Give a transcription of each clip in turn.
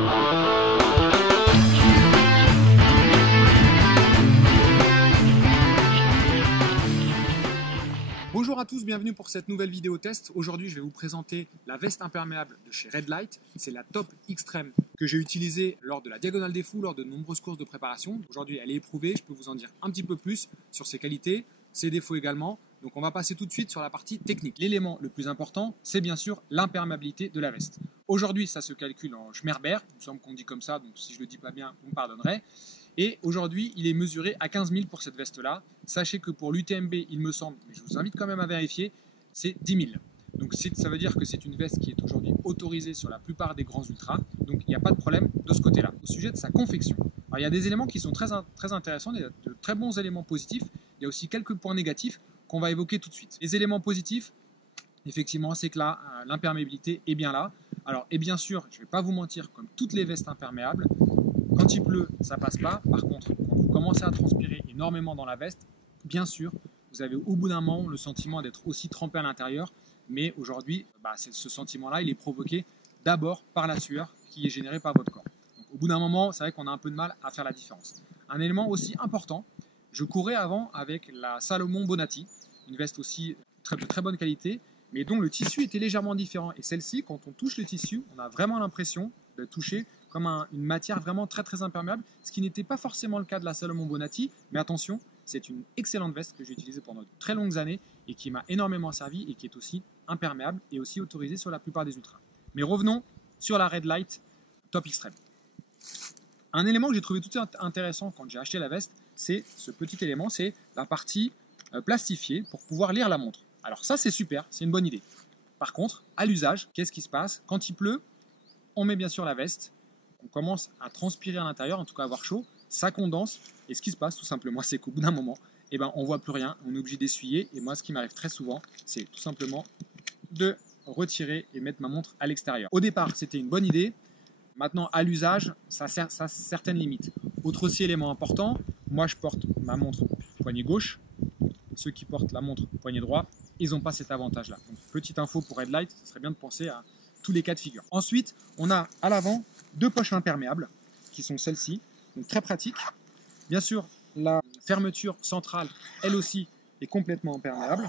Bonjour à tous, bienvenue pour cette nouvelle vidéo test. Aujourd'hui, je vais vous présenter la veste imperméable de chez Red Light. C'est la Top Extreme que j'ai utilisée lors de la Diagonale des Fous, lors de nombreuses courses de préparation. Aujourd'hui, elle est éprouvée, je peux vous en dire un petit peu plus sur ses qualités, ses défauts également. Donc on va passer tout de suite sur la partie technique. L'élément le plus important, c'est bien sûr l'imperméabilité de la veste. Aujourd'hui, ça se calcule en Schmerber, il me semble qu'on dit comme ça, donc si je ne le dis pas bien, vous me pardonnerez. Et aujourd'hui, il est mesuré à 15 000 pour cette veste-là. Sachez que pour l'UTMB, il me semble, mais je vous invite quand même à vérifier, c'est 10 000. Donc ça veut dire que c'est une veste qui est aujourd'hui autorisée sur la plupart des grands ultras. Donc il n'y a pas de problème de ce côté-là. Au sujet de sa confection, alors, il y a des éléments qui sont très intéressants, il y a de très bons éléments positifs. Il y a aussi quelques points négatifs qu'on va évoquer tout de suite. Les éléments positifs, effectivement, c'est que là, l'imperméabilité est bien là. Alors, et bien sûr, je ne vais pas vous mentir, comme toutes les vestes imperméables, quand il pleut, ça passe pas. Par contre, quand vous commencez à transpirer énormément dans la veste, bien sûr, vous avez au bout d'un moment le sentiment d'être aussi trempé à l'intérieur. Mais aujourd'hui, ce sentiment-là, il est provoqué d'abord par la sueur qui est générée par votre corps. Donc, au bout d'un moment, c'est vrai qu'on a un peu de mal à faire la différence. Un élément aussi important, je courais avant avec la Salomon Bonatti, une veste aussi de très bonne qualité, mais dont le tissu était légèrement différent. Et celle-ci, quand on touche le tissu, on a vraiment l'impression de toucher comme une matière vraiment très imperméable, ce qui n'était pas forcément le cas de la Salomon Bonatti. Mais attention, c'est une excellente veste que j'ai utilisée pendant de très longues années et qui m'a énormément servi et qui est aussi imperméable et aussi autorisée sur la plupart des ultras. Mais revenons sur la Red Light Top Extreme. Un élément que j'ai trouvé tout intéressant quand j'ai acheté la veste, c'est ce petit élément, c'est la partie plastifiée pour pouvoir lire la montre. Alors ça, c'est super, c'est une bonne idée. Par contre, à l'usage, qu'est-ce qui se passe? Quand il pleut, on met bien sûr la veste, on commence à transpirer à l'intérieur, en tout cas à avoir chaud, ça condense, et ce qui se passe tout simplement, c'est qu'au bout d'un moment, on ne voit plus rien, on est obligé d'essuyer, et moi ce qui m'arrive très souvent, c'est tout simplement de retirer et mettre ma montre à l'extérieur. Au départ, c'était une bonne idée. Maintenant, à l'usage, ça a certaines limites. Autre aussi élément important, moi je porte ma montre poignet gauche. Ceux qui portent la montre poignet droit, ils n'ont pas cet avantage-là. Donc, petite info pour Red Light, ce serait bien de penser à tous les cas de figure. Ensuite, on a à l'avant deux poches imperméables, qui sont celles-ci, donc très pratiques. Bien sûr, la fermeture centrale, elle aussi, est complètement imperméable.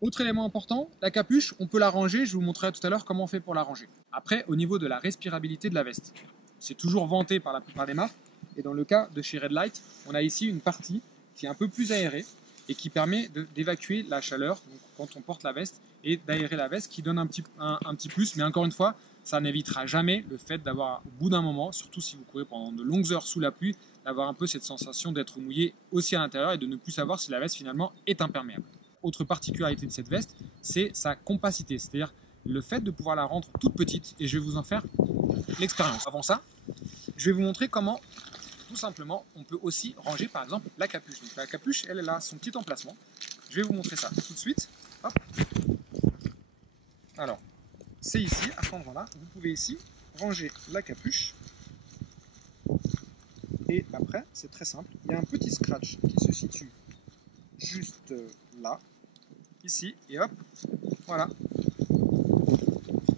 Autre élément important, la capuche, on peut la ranger, je vous montrerai tout à l'heure comment on fait pour la ranger. Après, au niveau de la respirabilité de la veste, c'est toujours vanté par la plupart des marques, et dans le cas de chez Red Light, on a ici une partie qui est un peu plus aérée et qui permet d'évacuer la chaleur donc, quand on porte la veste et d'aérer la veste qui donne un petit plus, mais encore une fois, ça n'évitera jamais le fait d'avoir au bout d'un moment, surtout si vous courez pendant de longues heures sous la pluie, d'avoir un peu cette sensation d'être mouillé aussi à l'intérieur et de ne plus savoir si la veste finalement est imperméable. Autre particularité de cette veste, c'est sa compacité, c'est-à-dire le fait de pouvoir la rendre toute petite, et je vais vous en faire l'expérience. Avant ça, je vais vous montrer comment, tout simplement, on peut aussi ranger par exemple la capuche. Donc la capuche, elle a son petit emplacement. Je vais vous montrer ça tout de suite. Hop. Alors, c'est ici, à cet endroit-là, vous pouvez ici ranger la capuche. Et après, c'est très simple, il y a un petit scratch qui se situe juste là, ici, et hop, voilà,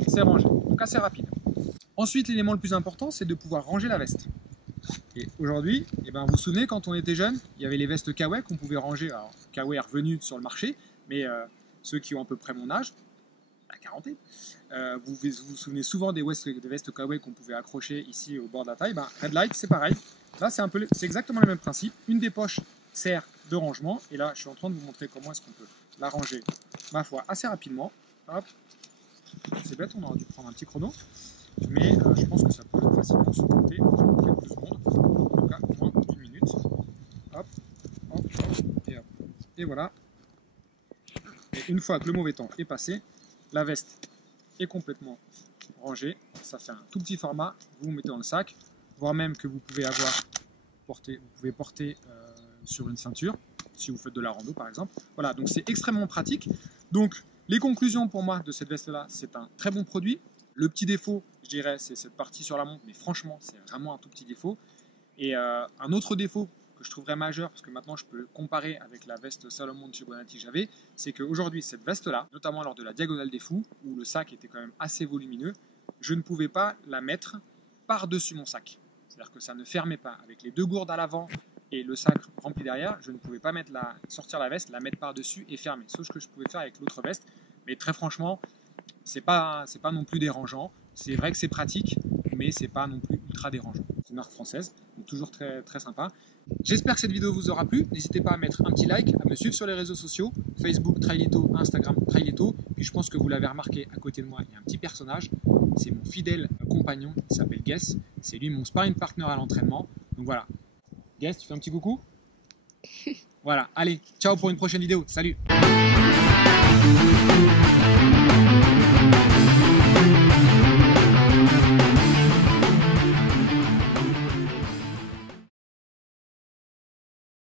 c'est rangé, donc assez rapide. Ensuite, l'élément le plus important, c'est de pouvoir ranger la veste. Et aujourd'hui, vous vous souvenez, quand on était jeune, il y avait les vestes Kawaii qu'on pouvait ranger. Alors, Kawaii est revenu sur le marché, mais ceux qui ont à peu près mon âge, la quarantaine, vous vous souvenez souvent des vestes Kawaii qu'on pouvait accrocher ici au bord de la taille. Red Light, c'est pareil. Là, c'est exactement le même principe. Une des poches sert de rangement, et là, je suis en train de vous montrer comment est-ce qu'on peut la ranger, ma foi, assez rapidement. Hop. C'est bête, on aurait dû prendre un petit chrono, mais je pense que ça peut facilement se compter en quelques secondes, en tout cas au moins une minute. Hop, hop, hop, et voilà. Et une fois que le mauvais temps est passé, la veste est complètement rangée. Ça fait un tout petit format, vous vous mettez dans le sac, voire même que vous pouvez porter sur une ceinture, si vous faites de la rando par exemple. Voilà, donc c'est extrêmement pratique. Donc les conclusions pour moi de cette veste-là, c'est un très bon produit. Le petit défaut, je dirais, c'est cette partie sur la montre, mais franchement, c'est vraiment un tout petit défaut. Et un autre défaut que je trouverais majeur, parce que maintenant je peux le comparer avec la veste Salomon de chez Bonatti que j'avais, c'est qu'aujourd'hui, cette veste-là, notamment lors de la Diagonale des Fous, où le sac était quand même assez volumineux, je ne pouvais pas la mettre par-dessus mon sac. C'est-à-dire que ça ne fermait pas. Avec les 2 gourdes à l'avant et le sac rempli derrière, je ne pouvais pas sortir la veste, la mettre par-dessus et fermer. Sauf ce que je pouvais faire avec l'autre veste. Mais très franchement, c'est pas non plus dérangeant. C'est vrai que c'est pratique, mais c'est pas non plus ultra dérangeant. C'est une marque française, donc toujours très, très sympa. J'espère que cette vidéo vous aura plu. N'hésitez pas à mettre un petit like, à me suivre sur les réseaux sociaux, Facebook Trailito, Instagram Trailito. Puis je pense que vous l'avez remarqué, à côté de moi, il y a un petit personnage. C'est mon fidèle compagnon, il s'appelle Guess. C'est lui mon sparring partner à l'entraînement. Donc voilà. Guess, tu fais un petit coucou? Voilà, allez, ciao pour une prochaine vidéo. Salut!